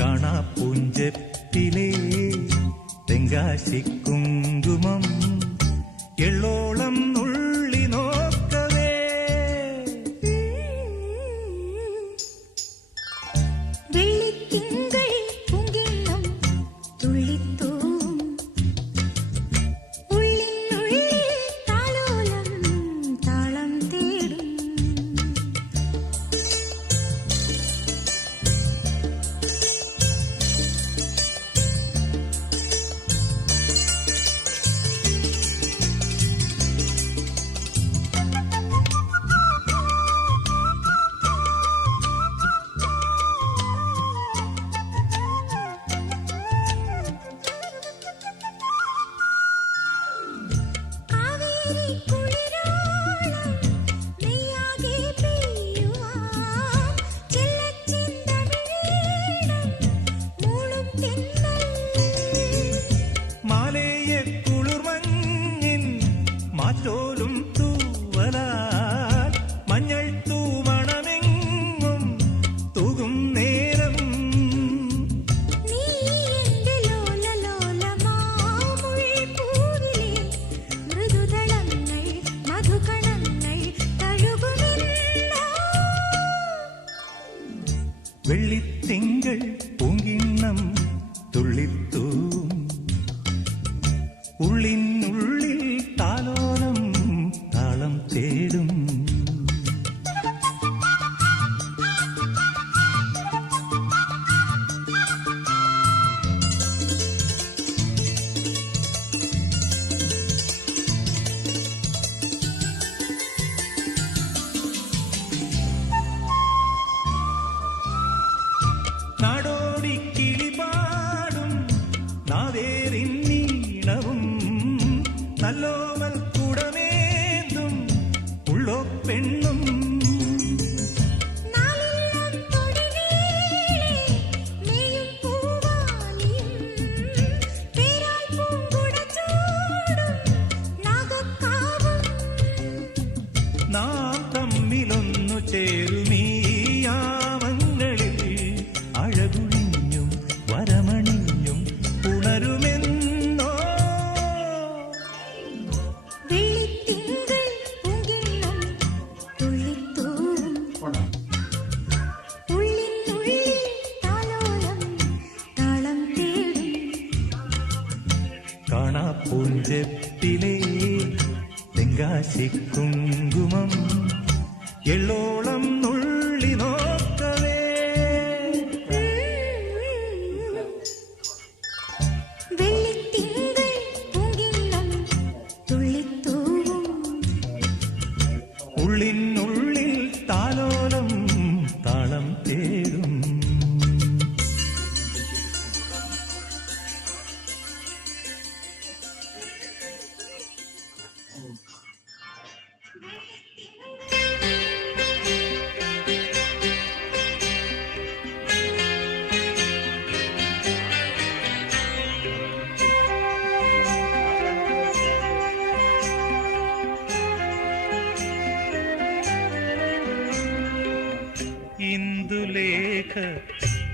കാണാപ്പൂഞ്ചെപ്പിലെ തെങ്കാശിക്കുങ്കുമം എള്ളോള திங்கள் பூங்கின்னம் துள்ளித்தூ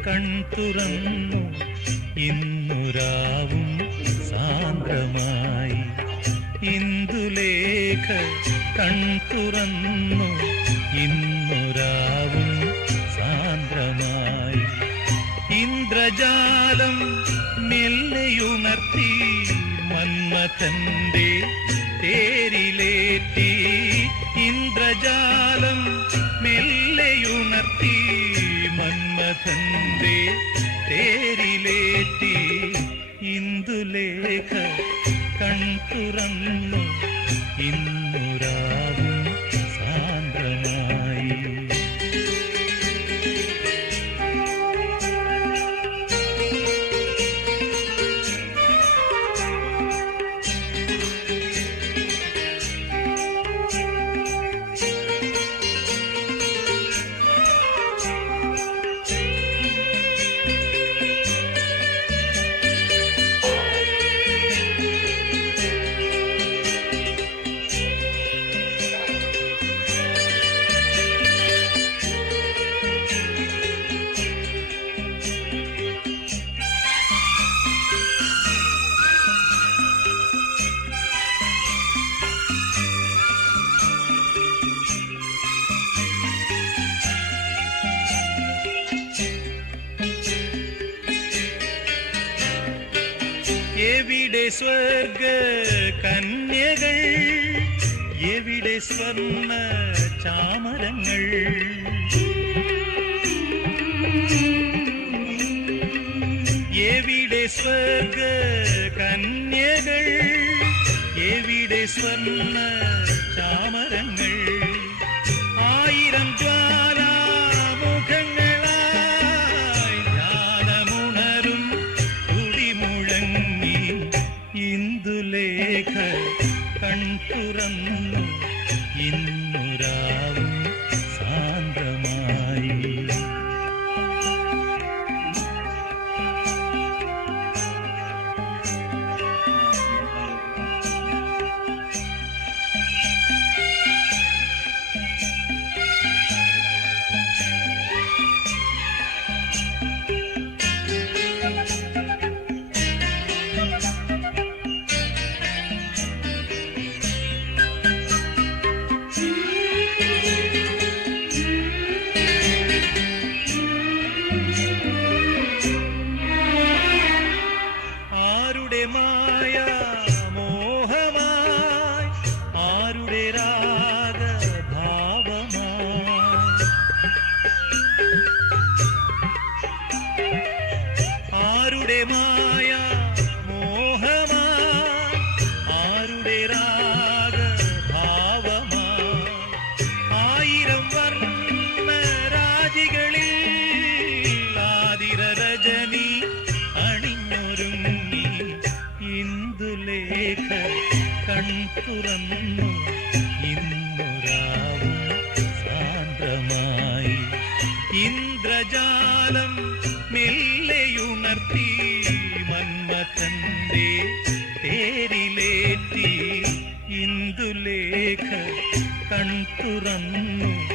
കൺതുറന്നു. ഇന്നുരാവും സാന്ദ്രമായി. ഇന്ദുലേഖ കൺതുറന്നു. ഇന്നുരാവും സാന്ദ്രമായി. ഇന്ദ്രജാലം മെല്ലയുണർത്തി മന്മതന്റെ തേരിലേറ്റി. ഇന്ദ്രജാലം മെല്ലയുണർത്തി തന്റെ തേരിലേറ്റി ഇന്ദുലേഖ കൺ തുറന്നു ഇന്നുരാ എവിടെ സ്വർഗ കന്യകൾ? എവിടെ സ്വർണ ചാമരങ്ങൾ? എവിടെ സ്വർഗ കന്യകൾ? എവിടെ സ്വർണ ചാമരങ്ങൾ? ആരുടെ മായ കൺതുറന്നു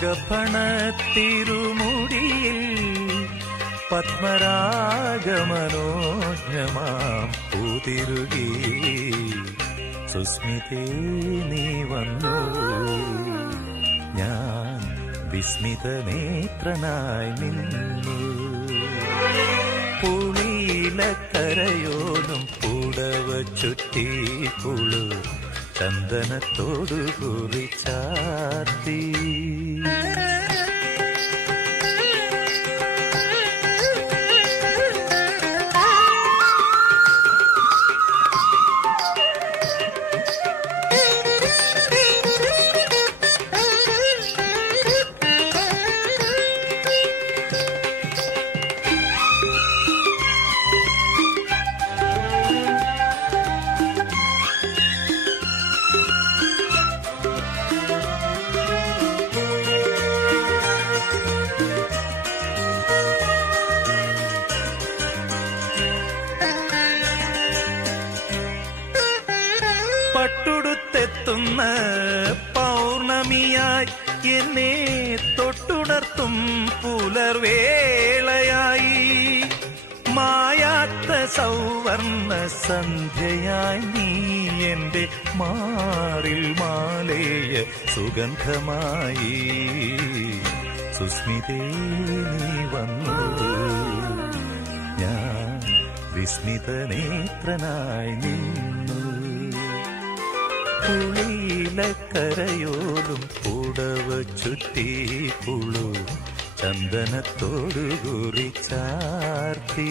നാഗഫണത്തിരുമുടിയിൽ പത്മരാഗമനോജ്ഞമാം പൂതിരുകി. സുസ്മിതേ നീ വന്നു. ഞാൻ വിസ്മിതനേത്രനായി നിന്നു. പുളിയിലക്കരയോനും പുടവ ചുറ്റി കുളു ചന്ദനത്തോടു കുറിച്ചാർത്തി സുഗന്ധമായി സുസ്മിതേ നീ വന്നു. ഞാൻ വിസ്മിത നേത്രനായി നിന്നു. പുളിയിലക്കരയോലും പുടവ ചുറ്റി പുളു ചന്ദനത്തോടു കുറിച്ചാർത്തി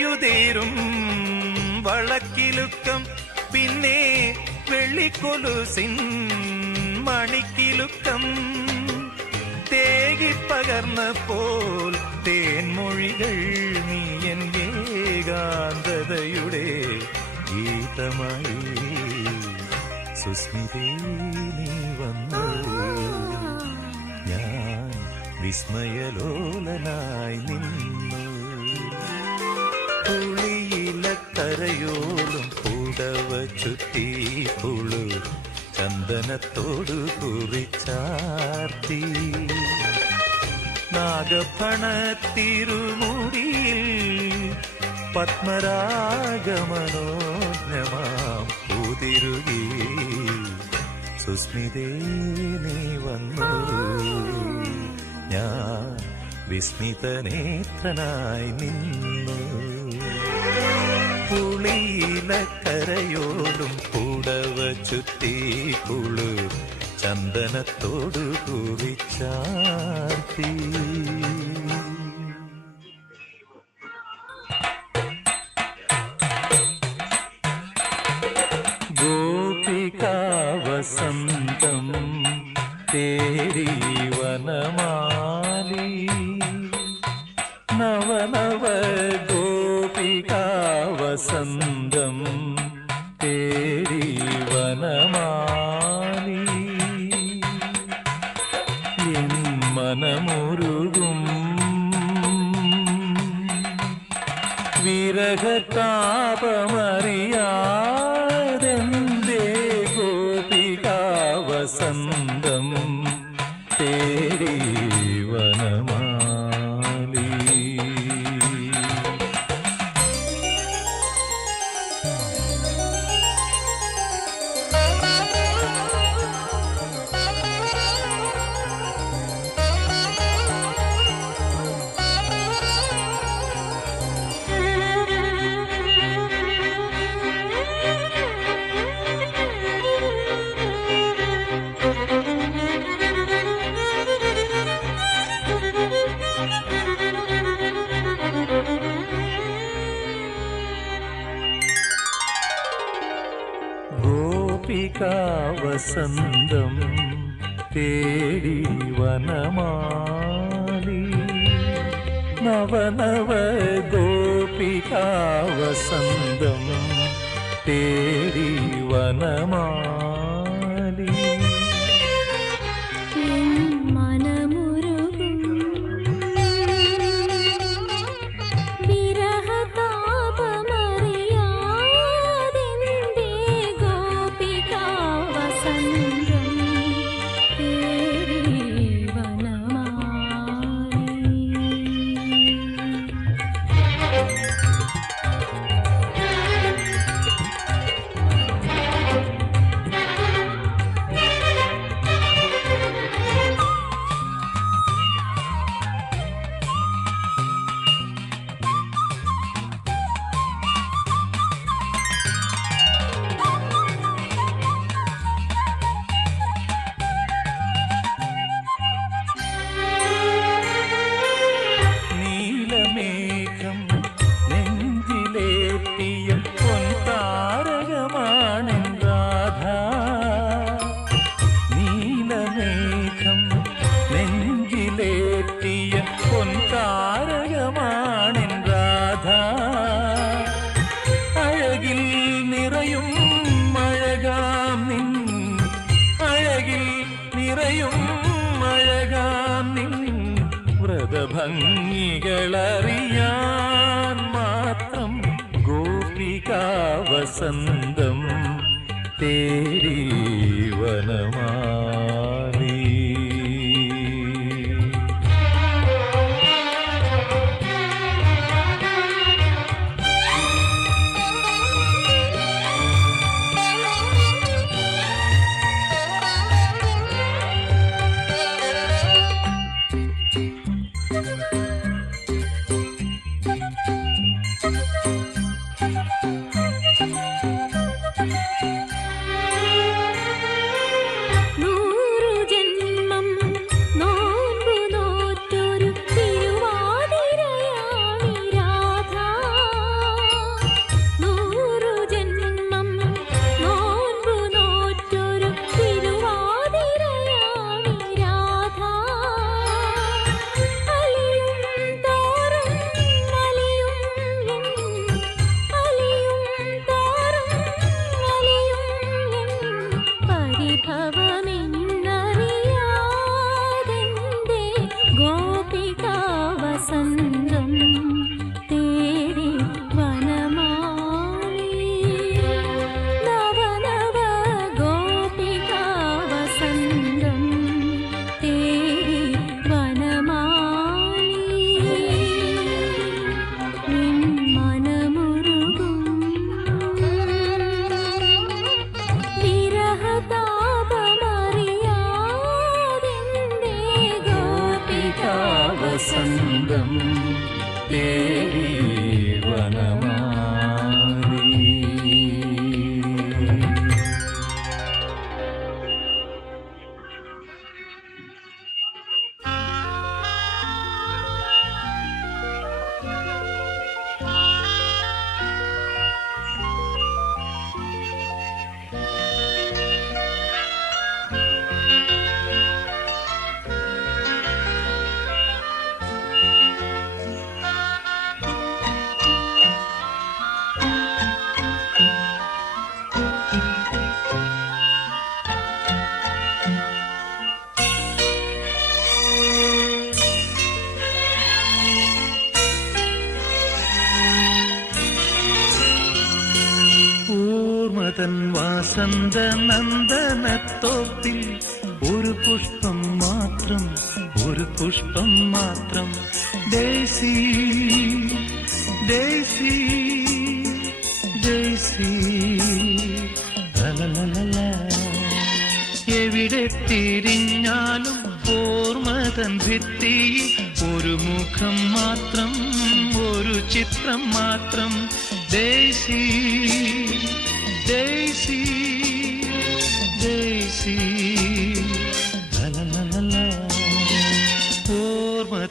മെല്ലയുതേരും വളക്കിലുക്കം. പിന്നെ വെള്ളിക്കൊലുസിൻ മണിക്കിലുക്കം. തേകിപ്പകർന്ന പോൽ തേൻമൊഴികൾ നീ എൻ ഏകാന്തതയുടെ ഗീതമായി. സുസ്മിതേ നീ വന്നു. ഞാൻ വിസ്മയലോലനായി നിന്നു ചുറ്റി പുളു ചന്ദനത്തോടു കുറിച്ചാർത്തി നാഗഫണ തിരുമുടിയിൽ പത്മരാഗമനോജ്ഞമാം പൂതിരുകി. സുസ്മിതേ നീ വന്നു. ഞാൻ വിസ്മിതനേത്രനായി നിന്നു. പുളിയിലക്കരയോടും കൂടവ ചുറ്റി കുളു ചന്ദനത്തോടു കുറിച്ചാർത്തി ഗോപികാവസന്തം തേരി വനമാലി பேரும் பே വസന്ത നന്ദനത്തോപ്പിൽ ഒരു പുഷ്പം മാത്രം ഒരു പുഷ്പം മാത്രം.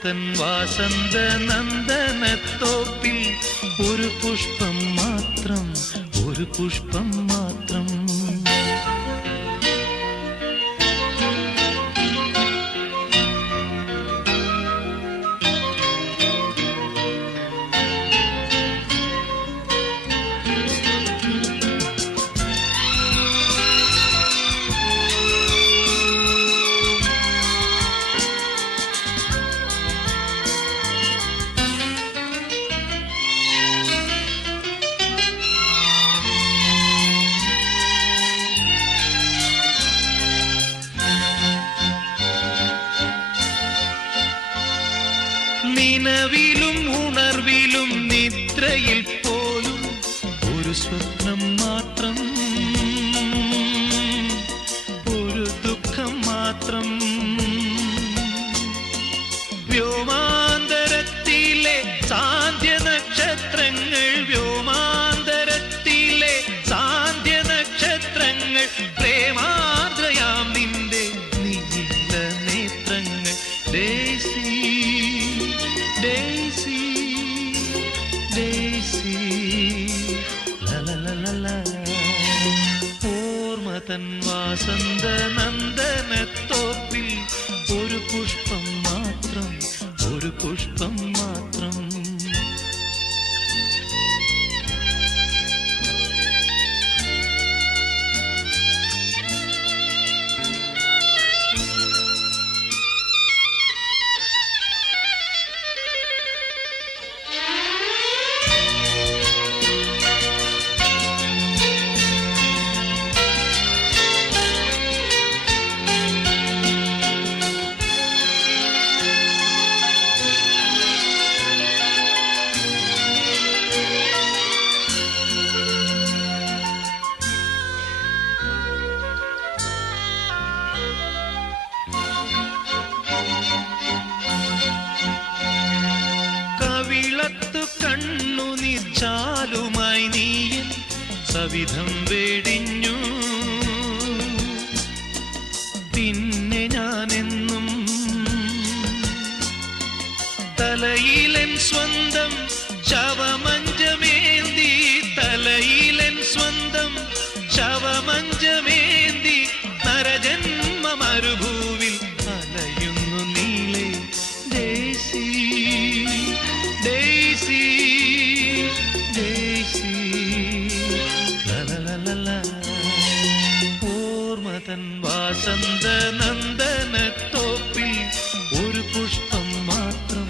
തൻ വാസന്ത നന്ദനത്തോപ്പിൽ ഒരു പുഷ്പം മാത്രം ഒരു പുഷ്പം സ്വപ്നം തൻ ഒരു പുഷ്പം മാത്രം ഒരു പുഷ്പം മാത്രം സവിധം വെടിഞ്ഞു ഓർമ്മതൻ വാസന്ത നന്ദനത്തോപ്പിൽ ഒരു പുഷ്പം മാത്രം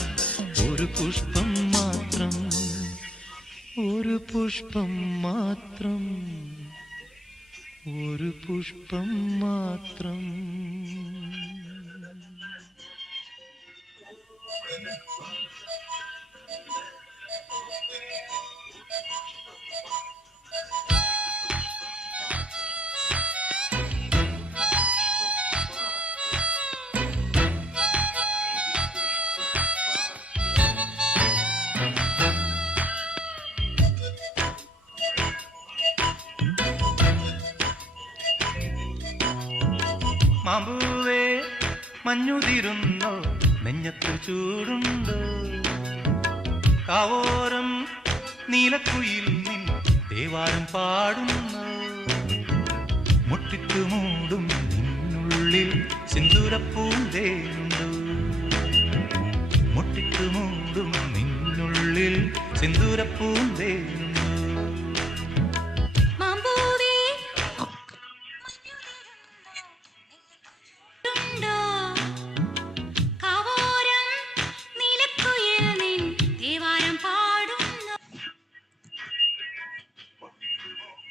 ഒരു പുഷ്പം മാത്രം ഒരു പുഷ്പം മാത്രം ഒരു പുഷ്പം മാത്രം. മാമ്പൂവേ മഞ്ഞുതിരുന്നോ നെഞ്ഞത്തു ചൂടുണ്ടോ. കാവോരം നീലക്കുയിൽ നിൻ ദേവാരം പാടുന്നു. മുട്ടിട്ടു മൂടും നിന്നുള്ളിൽ സിന്ദൂരപ്പൂന്തേനുണ്ടോ മുട്ടിട്ടു മൂടും നിന്നുള്ളിൽ സിന്ദൂരപ്പൂന്തേനുണ്ടോ